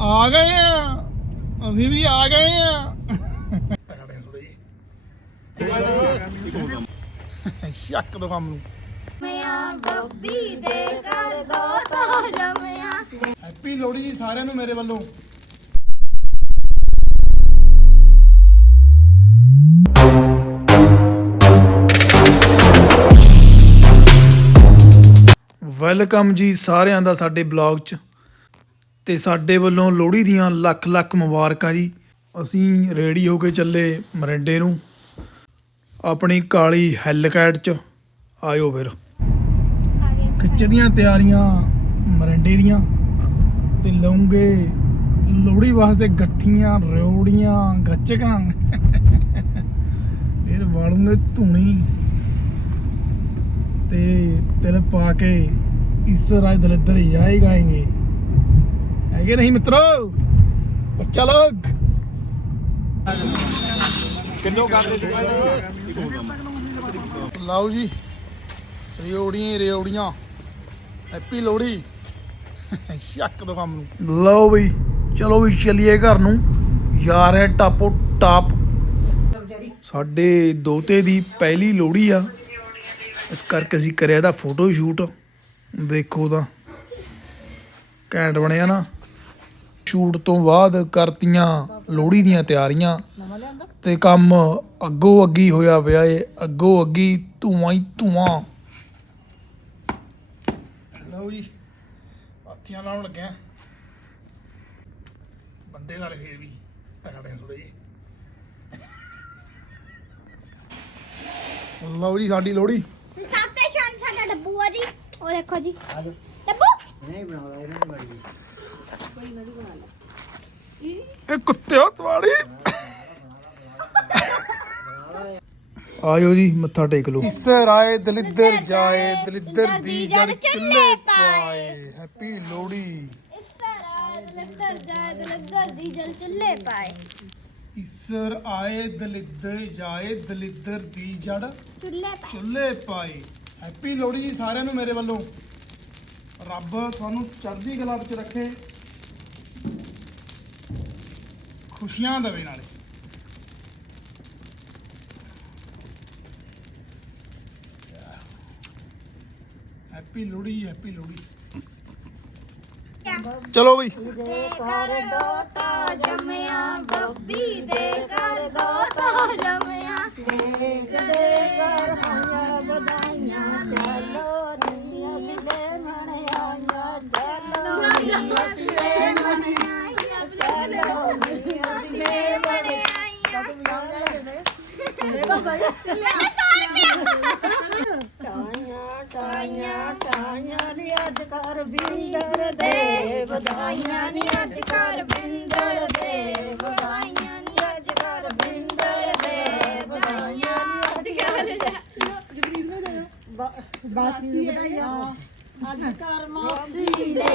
ਆ ਗਏ ਆ। ਅਸੀਂ ਵੀ ਆ ਗਏ ਆ। ਸ਼ੱਕ ਦੋ ਕੰਮ ਨੂੰ ਮਿਆਂ ਬੱਬੀ ਦੇ ਕਰ ਦੋ ਤੋ ਜਮਿਆ ਹੈਪੀ ਲੋਹੜੀ ਜੀ ਸਾਰਿਆਂ ਨੂੰ ਮੇਰੇ ਵੱਲੋਂ। ਵੈਲਕਮ ਜੀ ਸਾਰਿਆਂ ਦਾ ਸਾਡੇ ਬਲੌਗ 'ਚ। ਤੇ ਸਾਡੇ ਵੱਲੋਂ ਲੋਹੜੀ ਦੀਆਂ ਲੱਖ ਲੱਖ ਮੁਬਾਰਕਾਂ ਜੀ। ਅਸੀਂ ਰੈਡੀ ਹੋ ਕੇ ਚੱਲੇ ਮਰਿੰਡੇ ਨੂੰ। ਆਪਣੀ ਕਾਲੀ ਹੈਲਕੈਟ 'ਚ ਆਇਓ ਫਿਰ। ਖਿੱਚਦੀਆਂ ਤਿਆਰੀਆਂ ਮਰਿੰਡੇ ਦੀਆਂ ਤੇ ਲਾਉਂਗੇ ਲੋਹੜੀ ਵਾਸਤੇ ਗੱਠੀਆਂ ਰਿਉੜੀਆਂ ਗੱਚਕਾਂ। ਫਿਰ ਵਾਲੂਗੇ ਧੂਣੀ ਤੇ ਤਿਲ ਪਾ ਕੇ ਇਸ ਰਾਜ ਦਲਿੱਦਰ ਜਾਏ ਗਾਏਗੇ ਹੈਗੇ ਨਹੀਂ ਮਿੱਤਰੋ? ਬੱਚਾ ਲੋਗ ਕਿੰਨੋ ਕਰਦੇ ਲਾਓ ਜੀ ਰਿਉੜੀਆਂ ਹੀ ਰਿਉੜੀਆਂ ਹੈਪੀ ਲੋਹੜੀ। ਸ਼ੱਕ ਦੋ ਕੰਮ ਨੂੰ। ਲਓ ਬਈ ਚਲੋ ਵੀ ਚੱਲੀਏ ਘਰ ਨੂੰ। ਯਾਰ ਹੈ ਟਾਪੋ ਟਾਪ। ਸਾਡੇ ਦੋਤੇ ਦੀ ਪਹਿਲੀ ਲੋਹੜੀ ਆ। ਇਸ ਕਰਕੇ ਅਸੀਂ ਕਰਿਆ ਇਹਦਾ ਫੋਟੋ ਸ਼ੂਟ। ਦੇਖੋ ਤਾਂ। ਘੈਂਟ ਬਣਿਆ ਨਾ। ਸ਼ੂਟ ਤੋਂ ਬਾਅਦ ਕਰਤੀਆਂ ਲੋਹੜੀ ਦੀਆਂ ਤਿਆਰੀਆਂ। ਤੇ ਕੰਮ ਅੱਗੋ ਅੱਗੀ ਹੋਇਆ ਪਿਆ ਏ। ਅੱਗੋ ਅੱਗੀ ਧੂਆਂ ਹੀ ਧੂਆਂ। ਲਓ ਜੀ ਪਾਥੀਆਂ ਲਾਉਣ ਲੱਗਿਆ। ਬੰਦੇ ਨਾਲ ਫੇਰ ਵੀ ਤਕੜੇ ਥੋੜੇ ਜੀ ਲਓ ਜੀ ਸਾਡੀ ਲੋਹੜੀ। ਸਾਤੇ ਸ਼ਾਨ ਸਾਡਾ ਡੱਬੂ ਆ ਜੀ। ਉਹ ਦੇਖੋ ਜੀ। ਡੱਬੂ? ਇਹ ਕੁੱਤਿਓ ਤੁਹਾਡੀ ਆਇਓ ਜੀ ਮੱਥਾ ਟੇਕ ਲਓ। ਇਸਰ ਆਏ ਦਲਿੱਦਰ ਜਾਏ ਦਲਿੱਦਰ ਦੀ ਜੜ ਚੁੱਲੇ ਪਾਏ। ਹੈਪੀ ਆਏ ਦਲਿੱਦਰ ਜਾਏ ਦਲਿੱਦਰ ਦੀ ਜਲ ਚੁੱਲੇ ਪਾਏ। ਇਸਰ ਆਏ ਦਲਿੱਦਰ ਜਾਏ ਦਲਿੱਦਰ ਦੀ ਜੜ ਚੁੱਲੇ ਪਾਏ। ਚੁੱਲੇ ਪਾਏ। ਹੈਪੀ ਲੋਹੜੀ ਜੀ ਸਾਰਿਆਂ ਨੂੰ ਮੇਰੇ ਵੱਲੋਂ। ਰੱਬ ਤੁਹਾਨੂੰ ਚੜ੍ਹਦੀ ਕਲਾ ਵਿੱਚ ਰੱਖੇ। ਖੁਸ਼ੀਆਂ ਦੇਵੇ ਨਾਲੇ। Happy Lohri happy Lohri. ਚਲੋ ਬਈ। ਕਰ ਦੋ ਤਾ ਜਮਿਆ ਬੱਬੀ ਦੇ ਕਰ ਦੋ ਤਾ ਜਮਿਆ। ਕਾਈਆਂ ਕਾਈਆਂ ਨੀ ਅੱਜ ਕਰ ਬਿੰਦਰ ਦੇ ਵਧਾਈਆਂ ਨੀ ਅੱਜ ਕਰ ਬਿੰਦਰ ਦੇ ਵਧਾਈਆਂ ਨੀ ਅੱਜ ਕਰ ਬਿੰਦਰ ਦੇ ਵਧਾਈਆਂ ਨੀ ਅੱਜ ਕਰ ਬਾਸੀ ਵਧਾਈਆਂ ਅੱਜ ਕਰ ਮਾਸੀ ਦੇ